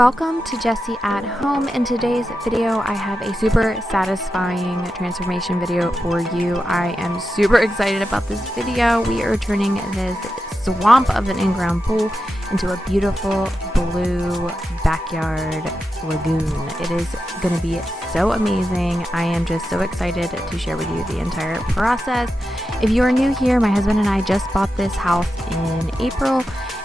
Welcome to Jessie at Home. In today's video, I have a super satisfying transformation video for you. I am super excited about this video. We are turning this swamp of an in-ground pool into a beautiful blue backyard lagoon. It is going to be so amazing. I am just so excited to share with you the entire process. If you are new here, my husband and I just bought this house in April,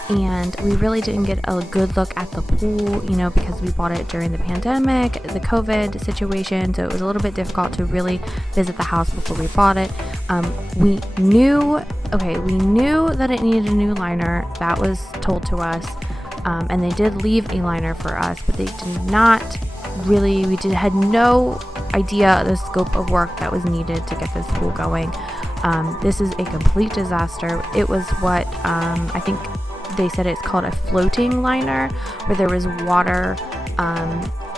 and we really didn't get a good look at the pool, because we bought it during the pandemic, the COVID situation, so it was a little bit difficult to really visit the house before we bought it. We knew that it needed a new liner. That was told to us, and they did leave a liner for us, but they did not really, had no idea the scope of work that was needed to get this pool going. This is a complete disaster. It was what I think they said it's called a floating liner, where there was water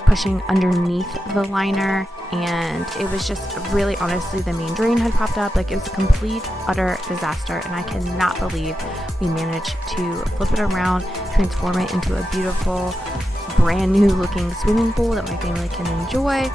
pushing underneath the liner, and it was just really, honestly, the main drain had popped up. It was a complete utter disaster, and I cannot believe we managed to flip it around, transform it into a beautiful brand new looking swimming pool that my family can enjoy.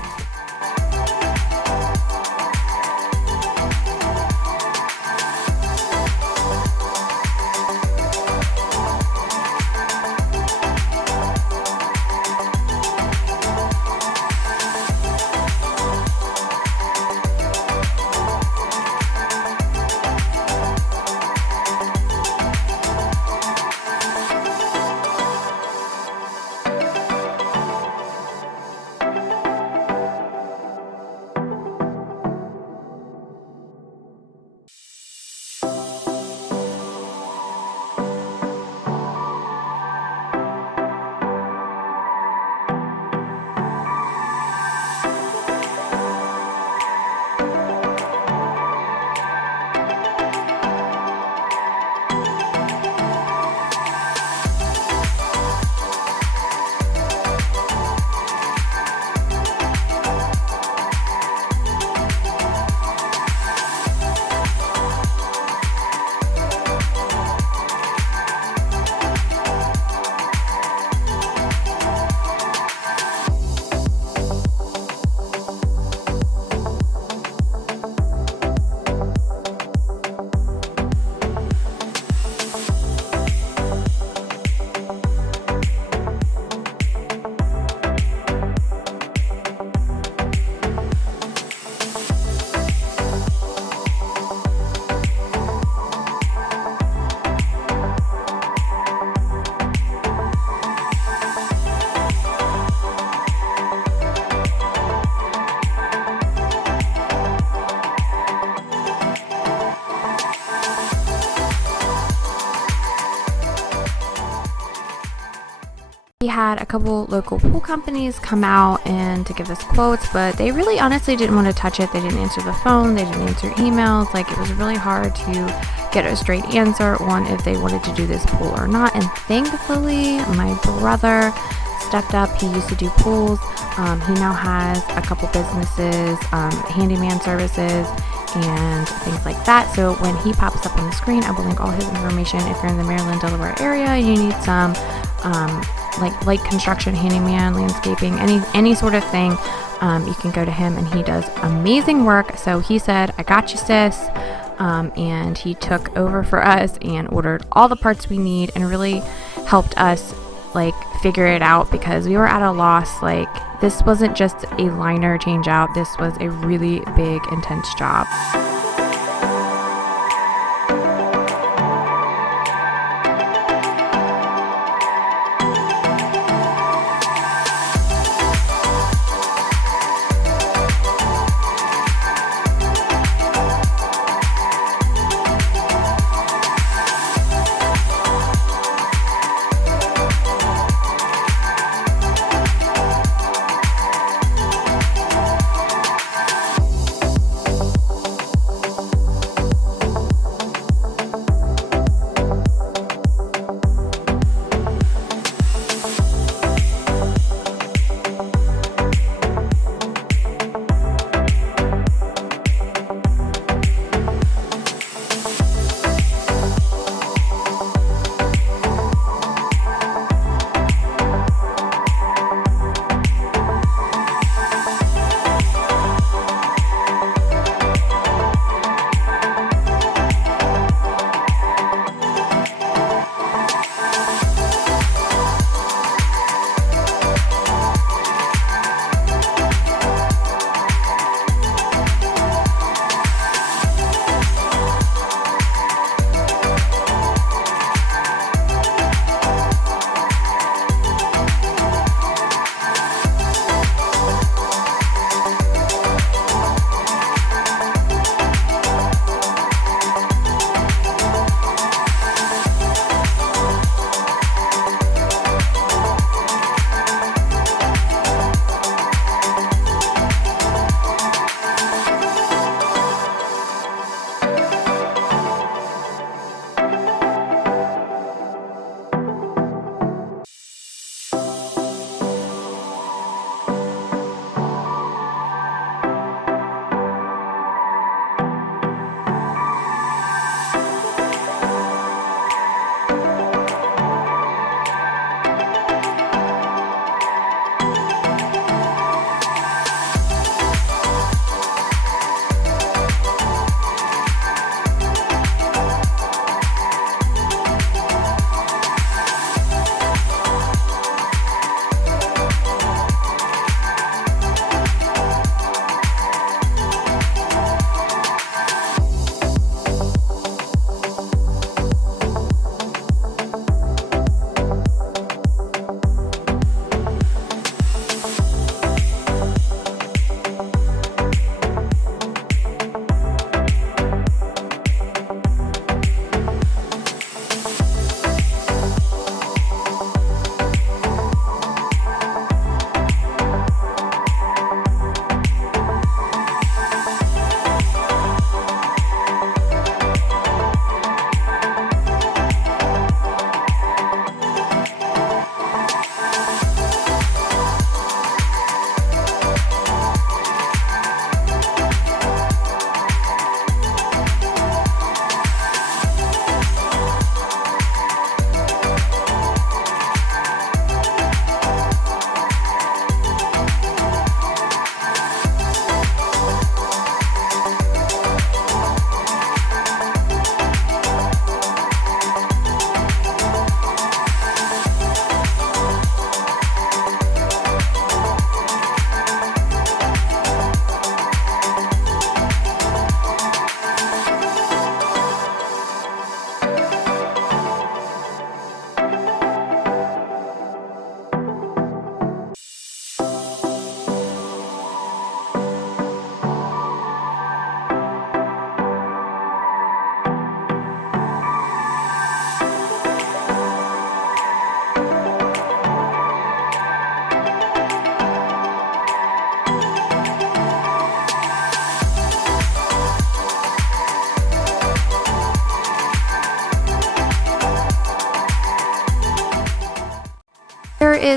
We had a couple local pool companies come out and to give us quotes, but they really honestly didn't want to touch it. They didn't answer the phone, they didn't answer emails. It was really hard to get a straight answer on if they wanted to do this pool or not. And thankfully, my brother stepped up. He used to do pools. He now has a couple businesses, handyman services, and things like that. So when he pops up on the screen, I will link all his information. If you're in the Maryland, Delaware area and you need some light construction, handyman, landscaping, any sort of thing, you can go to him, and he does amazing work. So he said, "I got you, sis," and he took over for us and ordered all the parts we need and really helped us figure it out, because we were at a loss. This wasn't just a liner change out, this was a really big, intense job.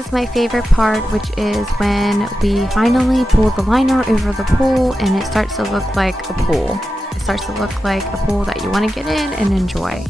is my favorite part, which is when we finally pull the liner over the pool and it starts to look like a pool. It starts to look like a pool that you want to get in and enjoy.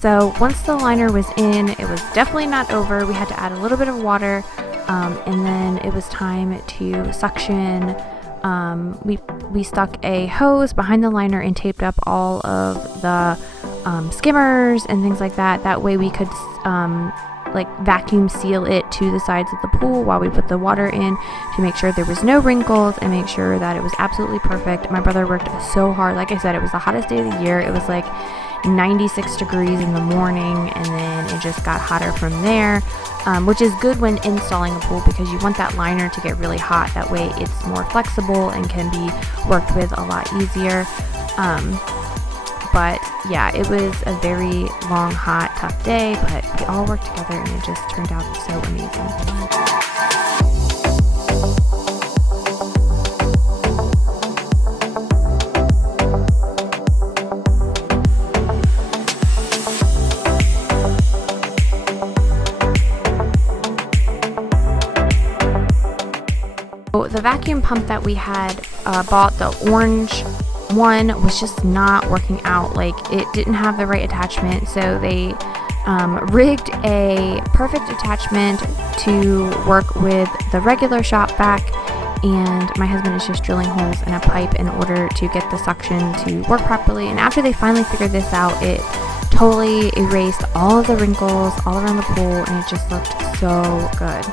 So once the liner was in, it was definitely not over. We had to add a little bit of water, and then it was time to suction. We stuck a hose behind the liner and taped up all of the skimmers and things like that. That way we could vacuum seal it to the sides of the pool while we put the water in, to make sure there was no wrinkles and make sure that it was absolutely perfect. My brother worked so hard. Like I said, it was the hottest day of the year. It was like 96 degrees in the morning, and then it just got hotter from there, which is good when installing a pool because you want that liner to get really hot. That way it's more flexible and can be worked with a lot easier. But yeah, it was a very long, hot, tough day, but we all worked together and it just turned out so amazing. The vacuum pump that we had bought, the orange one, was just not working out. Like, it didn't have the right attachment, so they rigged a perfect attachment to work with the regular shop vac, and my husband is just drilling holes in a pipe in order to get the suction to work properly. And after they finally figured this out, it totally erased all of the wrinkles all around the pool, and it just looked so good.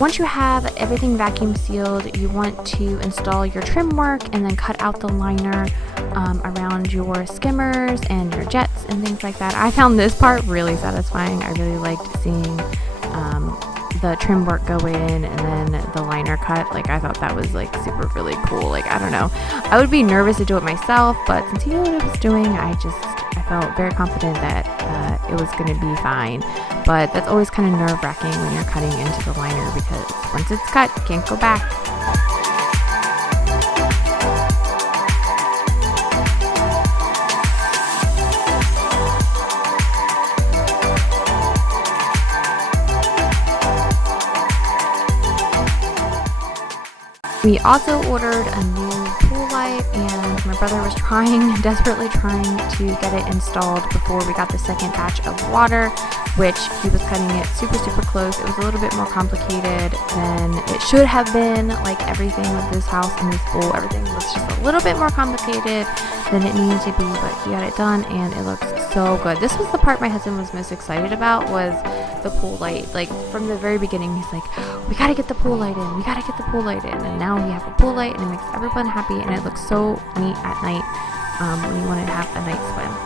Once you have everything vacuum sealed, you want to install your trim work and then cut out the liner around your skimmers and your jets and things like that. I found this part really satisfying. I really liked seeing the trim work go in and then the liner cut. Like, I thought that was like super really cool. Like, I don't know, I would be nervous to do it myself, but since he knew what I was doing, I felt very confident that it was going to be fine. But that's always kind of nerve-wracking when you're cutting into the liner, because once it's cut, you can't go back. We also ordered a new pool light, and my brother was desperately trying to get it installed before we got the second batch of water, which he was cutting it super close. It was a little bit more complicated than it should have been. Like everything with this house and this pool, everything was just a little bit more complicated than it needed to be, but he got it done and it looks so good. This was the part my husband was most excited about, was the pool light. Like from the very beginning, he's like, we gotta get the pool light in, we gotta get the pool light in. And now we have a pool light and it makes everyone happy, and it looks so neat at night when you want to have a night swim.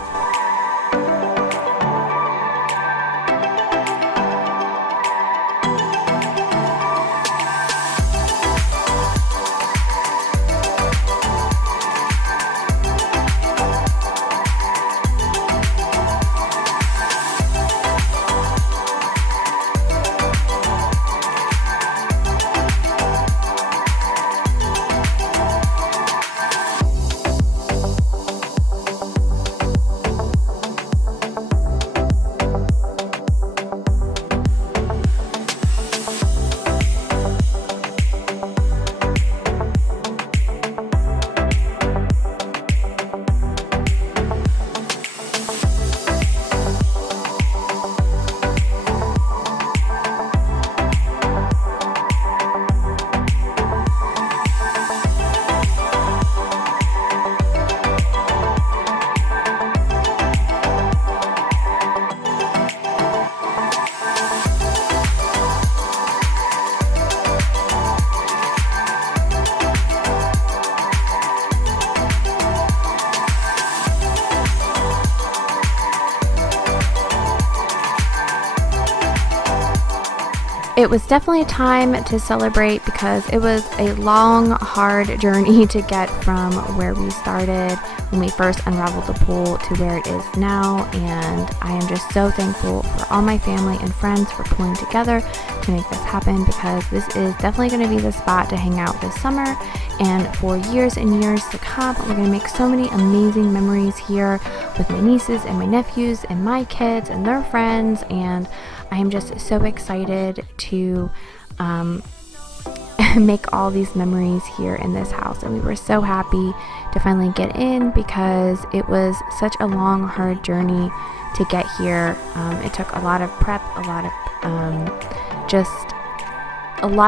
It was definitely a time to celebrate because it was a long, hard journey to get from where we started when we first unraveled the pool to where it is now, and I am just so thankful for all my family and friends for pulling together to make this happen, because this is definitely going to be the spot to hang out this summer and for years and years to come. We're going to make so many amazing memories here with my nieces and my nephews and my kids and their friends, and I am just so excited to make all these memories here in this house. And we were so happy to finally get in because it was such a long, hard journey to get here. It took a lot of prep, a lot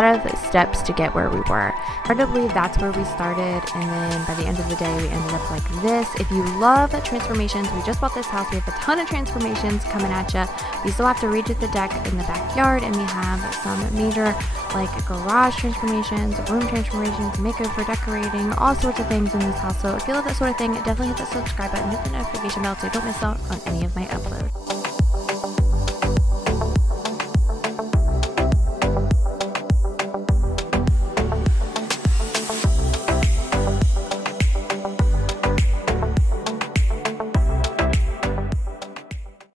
of steps to get where we were. Hard to believe that's where we started, and then by the end of the day we ended up like this. If you love transformations, we just bought this house. We have a ton of transformations coming at you. We still have to redo the deck in the backyard, and we have some major like garage transformations, room transformations, makeover, decorating, all sorts of things in this house. So if you love that sort of thing, definitely hit that subscribe button, hit the notification bell so you don't miss out on any of my uploads.